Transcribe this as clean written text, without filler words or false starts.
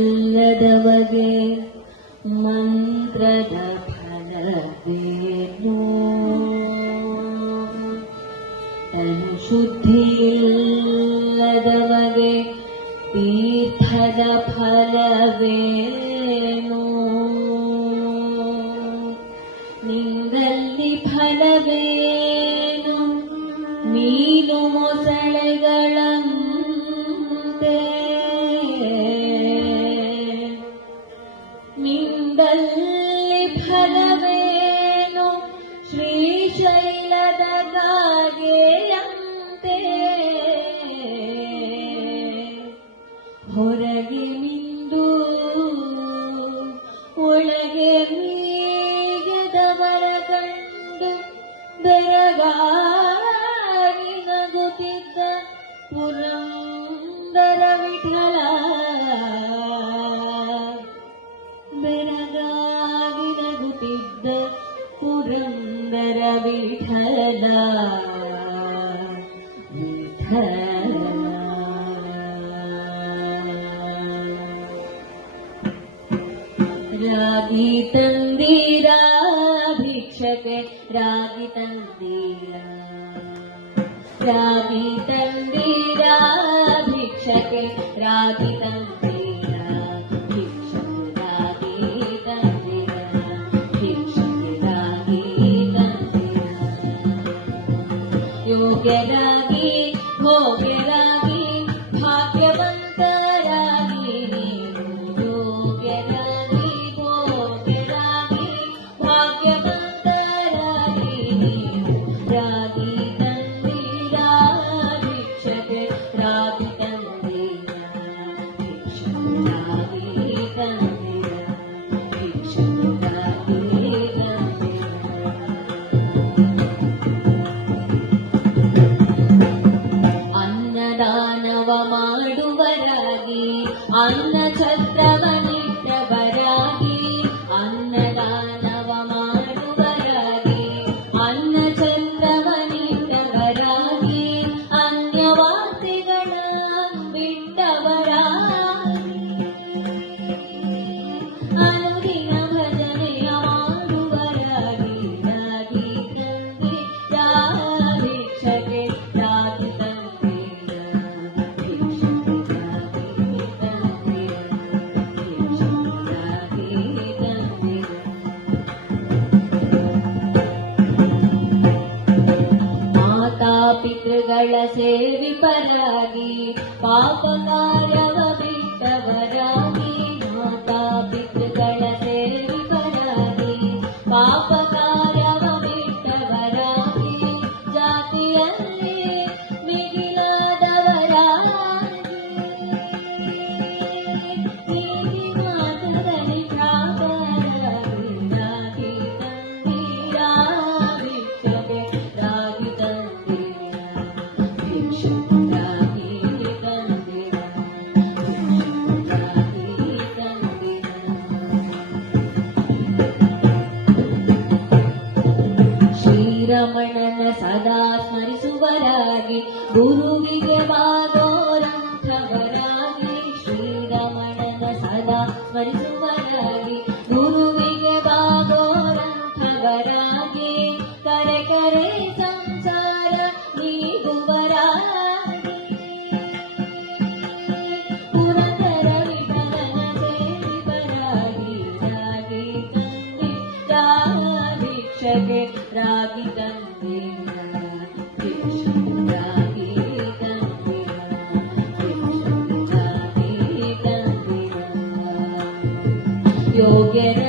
ಮನಶುದ್ಧಿಯಿಲ್ಲದವಗೆ ಮಂತ್ರದ ಫಲವೇನು? ತನು ಶುದ್ಧಿಯಿಲ್ಲದವಗೆ ತೀರ್ಥದ ಫಲವೇನು? ನಿಂದಲ್ಲಿ ಫಲವೇನು? ಮೀನು ಮೊಸಳೆಗಳಂತೆ ನಿಂದಲ್ಲಿ ಫಲವೇನು? ಶ್ರೀಶೈಲದ ಗಾಗೆಯಂತೆ ಹೊರಗೆ ಮಿಂದು ಒಳಗೆ ಮೀಗದವರ ಕಂಡು ಬೆರಗಾಗಿ ನಗುತ್ತಿದ್ದ ಪುರಂದರ ವಿಠಲ, ಬೆರಗಾಗಿ ನಗುತ್ತಿದ್ದ ಪುರಂದರ ವಿಠಲ ವಿಠಲ. ರಾಗಿ ತಂದೀರಾ ಭಿಕ್ಷಕೆ, ರಾಗಿ ತಂದೀರಾ, ರಾಗಿ ತಂದೀರಾ ಭಿಕ್ಷಕೆ, ರಾಗಿ ತಂದೀರಾ ಭಿಕ್ಷಕೆ, ರಾಗಿ ತಂದೀರಾ ಭಿಕ್ಷಕೆ, ರಾಗಿ ತಂದೀರಾ. ಯೋಗ್ಯರಾಗಿ ಭೋಗ್ಯರಾಗಿ ಭಾಗ್ಯವಂತರಾಗಿ ನೀವು, ಯೋಗ್ಯರಾಗಿ ಭೋಗ್ಯರಾಗಿ ಭಾಗ್ಯವಂತರಾಗಿ ನೀವು. ರಾಗಿ ತಂದೀರಾ ಭಿಕ್ಷಕೆ, ರಾಗಿ ತಂದೀರಾ ಭಿಕ್ಷಕೆ, ರಾಗಿ ತಂದೀರಾ ಭಿಕ್ಷಕೆ, ರಾಗಿ ತಂದೀರಾ. ಅನ್ನದಾನವ ಮಾಡುವರಾಗಿ, ಅನ್ನ ಛತ್ರವನಿಟ್ಟವರಾಗಿ, ಅನ್ನದಾನವ ಮಾಡುವರಾಗಿ, ಅನ್ನ ಛತ್ರವನಿಟ್ಟವರಾಗಿ, ಅನ್ಯವಾಸಿಗಳ ಬಿಟ್ಟವರಾಗಿ, ಅನುದಿನ ಭಜನೆಯ ಮಾಡುವರಾಗಿ. ರಾಗಿ ತಂದೀರಾ ಭಿಕ್ಷಕೆ, ರಾಗಿ ತಂದೀರಾ ಭಿಕ್ಷಕೆ, ರಾಗಿ ತಂದೀರಾ ಭಿಕ್ಷಕೆ, ರಾಗಿ ತಂದೀರಾ. ಮಾತಾ ಪಿತೃಗಳ ಸೇವಿಪರಾಗಿ, ಪಾಪ ಕಾರ್ಯವ ಬಿಟ್ಟವರಾಗಿ, ಮಾತಾ ಪಿತೃಗಳ ಸೇವಿಪರಾಗಿ, ಪಾಪ ಕಾರ್ಯವ ಬಿಟ್ಟವರಾಗಿ, ಜಾತಿಯಲ್ಲಿ ಮಿಗಿಲಾದವರಾಗಿ, ನೀತಿ ಮಾರ್ಗದಲ್ಲಿ ಭ್ರಾತರಾಗಿ. ರಾಗಿ ತಂದೀರಾ ಭಿಕ್ಷಕೆ, ರಾಗಿ ತಂದೀರಾ ಭಿಕ್ಷಕೆ, ರಾಗಿ ತಂದೀರಾ ಭಿಕ್ಷಕೆ, ರಾಗಿ ತಂದೀರಾ. ಶ್ರೀರಮಣನ ಸದಾ ಸ್ಮರಿಸುವರಾಗಿ, ಗುರುವಿಗೆ ಬಾದೋರಂಥವರಾಗಿ. ಶ್ರೀರಮಣನ ಸದಾ ಸ್ಮರಿಸುವರಾಗಿ, ಗುರುವಿಗೆ ಬಾದೋರಂಥವರಾಗಿ, ಕರೆ ಕರೆ ಸಂಸಾರ ನೀಗುವರಾಗಿ. ಪುರಂದರ ವಿಠಲನ ಸೇವಿಪರಾಗಿ. ರಾಗಿ ತಂದೀರಾ ಭಿಕ್ಷಕೆ, ರಾಗಿ ತಂದೀರಾ ಭಿಕ್ಷಕೆ, ರಾಗಿ ತಂದೀರಾ ಭಿಕ್ಷಕೆ, ರಾಗಿ ತಂದೀರಾ. ಯೋಗ್ಯರ